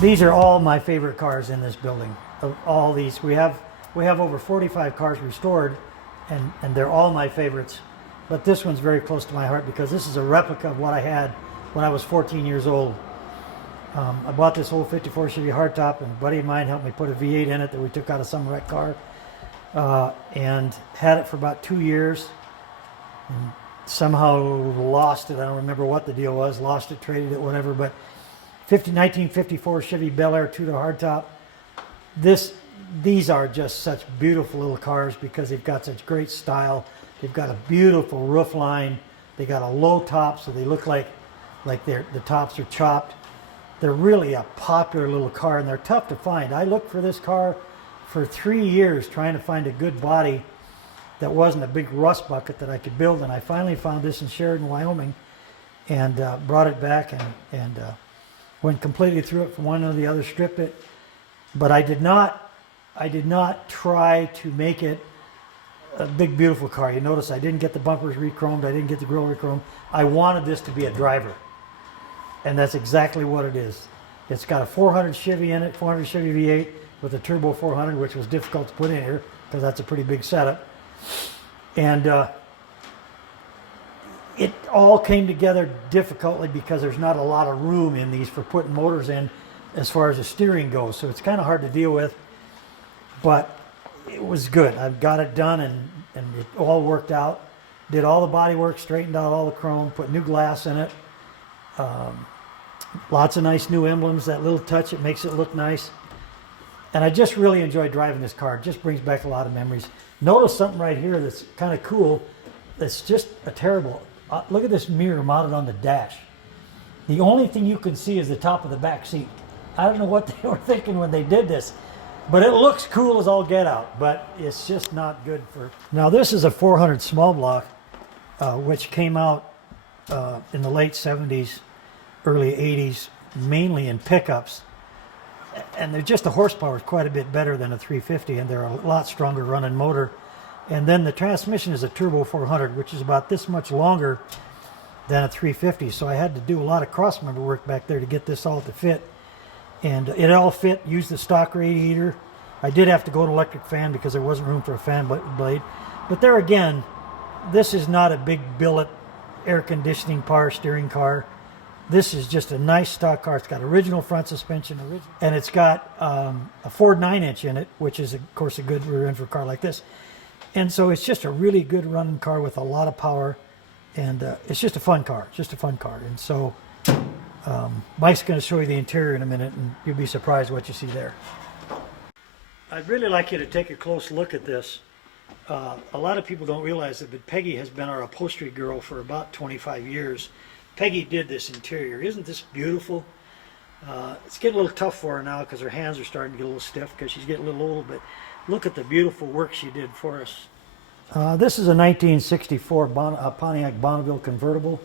These are all my favorite cars in this building. Of all these, we have over 45 cars restored, and they're all my favorites. But this one's very close to my heart because this is a replica of what I had when I was 14 years old. I bought this old 54 Chevy hardtop, and a buddy of mine helped me put a V8 in it that we took out of some wrecked car, and had it for about 2 years. And somehow lost it. I don't remember what the deal was. Lost it, traded it, whatever. But 1954 Chevy Bel Air two-door hardtop. These are just such beautiful little cars because they've got such great style. They've got a beautiful roof line. They got a low top, so they look like the tops are chopped. They're really a popular little car, and they're tough to find. I looked for this car for 3 years trying to find a good body that wasn't a big rust bucket that I could build, and I finally found this in Sheridan, Wyoming, and brought it back and went completely through it from one to the other, stripped it. But I did not try to make it a big, beautiful car. You notice I didn't get the bumpers re-chromed. I didn't get the grill re-chromed. I wanted this to be a driver. And that's exactly what it is. It's got a 400 Chevy in it, 400 Chevy V8 with a turbo 400, which was difficult to put in here because that's a pretty big setup. And it all came together difficultly because there's not a lot of room in these for putting motors in as far as the steering goes. So it's kind of hard to deal with, but it was good. I've got it done, and it all worked out. Did all the body work, straightened out all the chrome, put new glass in it. Lots of nice new emblems. That little touch, it makes it look nice. And I just really enjoy driving this car. It just brings back a lot of memories. Notice something right here that's kind of cool. That's just a terrible. Look at this mirror mounted on the dash. The only thing you can see is the top of the back seat. I don't know what they were thinking when they did this, but it looks cool as all get out, but it's just not good for... Now this is a 400 small block, which came out in the late 70s, early 80s, mainly in pickups. And they're just, the horsepower is quite a bit better than a 350, and they're a lot stronger running motor. And then the transmission is a turbo 400, which is about this much longer than a 350. So I had to do a lot of crossmember work back there to get this all to fit. And it all fit, used the stock radiator. I did have to go to electric fan because there wasn't room for a fan blade. But there again, this is not a big billet air conditioning power steering car. This is just a nice stock car. It's got original front suspension, and it's got a Ford 9-inch in it, which is, of course, a good rear end for a car like this. And so it's just a really good running car with a lot of power, and it's just a fun car, And so Mike's going to show you the interior in a minute, and you'll be surprised what you see there. I'd really like you to take a close look at this. A lot of people don't realize it, but Peggy has been our upholstery girl for about 25 years. Peggy did this interior. Isn't this beautiful? It's getting a little tough for her now because her hands are starting to get a little stiff because she's getting a little old, but look at the beautiful work she did for us. This is a 1964 Pontiac Bonville convertible.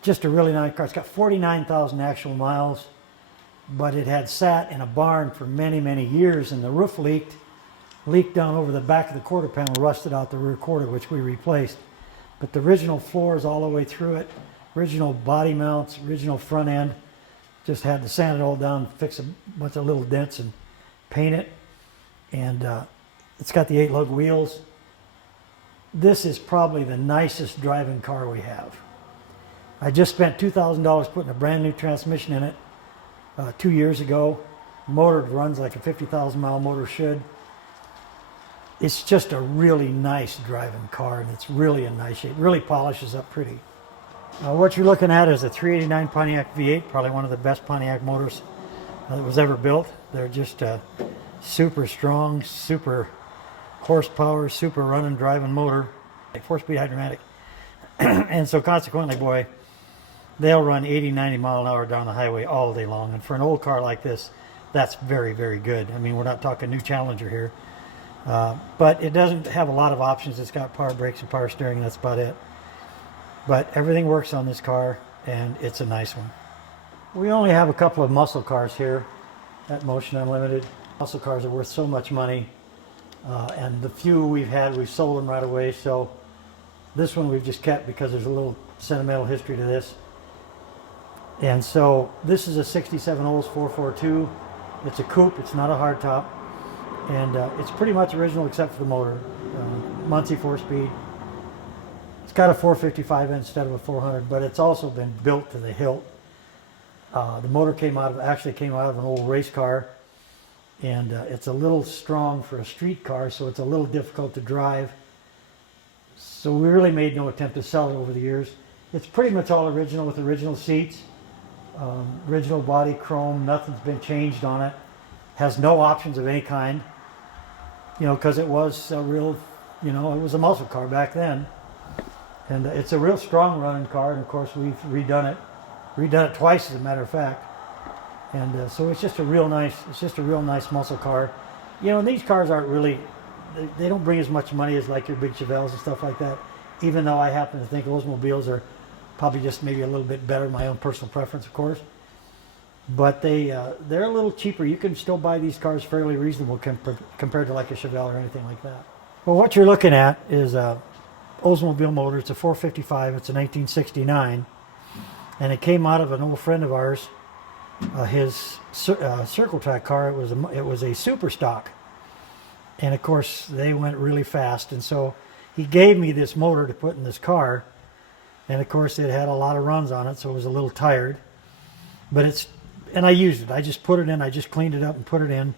Just a really nice car. It's got 49,000 actual miles, but it had sat in a barn for many, many years, and the roof leaked down over the back of the quarter panel, rusted out the rear quarter, which we replaced. But the original floors all the way through it, original body mounts, original front end, just had to sand it all down, fix a bunch of little dents and paint it. And it's got the 8-lug wheels. This is probably the nicest driving car we have. I just spent $2,000 putting a brand new transmission in it 2 years ago. Motor runs like a 50,000 mile motor should. It's just a really nice driving car, and it's really in nice shape. Really polishes up pretty. What you're looking at is a 389 Pontiac V8, probably one of the best Pontiac motors that was ever built. They're just super strong, super horsepower, super running, driving motor, 4-speed hydromatic. And so consequently, boy, they'll run 80, 90 mile an hour down the highway all day long. And for an old car like this, that's very, very good. I mean, we're not talking new Challenger here. But it doesn't have a lot of options. It's got power brakes and power steering, and that's about it. But everything works on this car, and it's a nice one. We only have a couple of muscle cars here at Motion Unlimited. Muscle cars are worth so much money, and the few we've had, we've sold them right away. So this one we've just kept because there's a little sentimental history to this. And so this is a 67 Olds 442. It's a coupe, it's not a hardtop. And it's pretty much original except for the motor. Muncie 4-speed. It's got a 455 instead of a 400, but it's also been built to the hilt. The motor actually came out of an old race car, and it's a little strong for a street car, so it's a little difficult to drive. So we really made no attempt to sell it over the years. It's pretty much all original with original seats, original body chrome, nothing's been changed on it. Has no options of any kind, you know, because it was a real, you know, it was a muscle car back then. And it's a real strong running car, and of course we've redone it twice as a matter of fact. And so it's just a real nice muscle car. You know, and these cars aren't really, they don't bring as much money as like your big Chevelles and stuff like that, even though I happen to think Oldsmobiles are probably just maybe a little bit better, my own personal preference of course. But they're a little cheaper. You can still buy these cars fairly reasonable compared to like a Chevelle or anything like that. Well, what you're looking at is a Oldsmobile motor. It's a 455. It's a 1969, and it came out of an old friend of ours, his circle track car. It was a super stock, and of course they went really fast. And so he gave me this motor to put in this car, and of course it had a lot of runs on it, so it was a little tired. But and I used it. I just put it in. I just cleaned it up and put it in,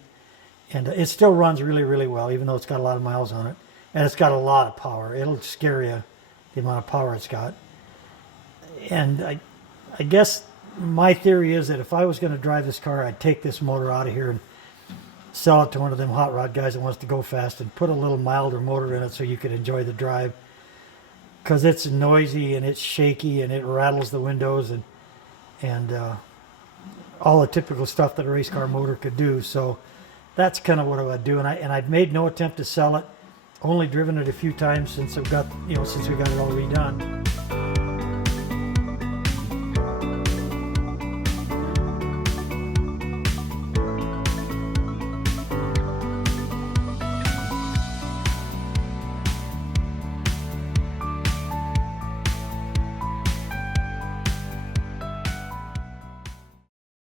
and it still runs really, really well, even though it's got a lot of miles on it. And it's got a lot of power. It'll scare you, the amount of power it's got. And I guess my theory is that if I was going to drive this car, I'd take this motor out of here and sell it to one of them hot rod guys that wants to go fast and put a little milder motor in it so you could enjoy the drive. Because it's noisy and it's shaky and it rattles the windows and all the typical stuff that a race car motor could do. So that's kind of what I would do. And I've made no attempt to sell it. Only driven it a few times since we got it all redone.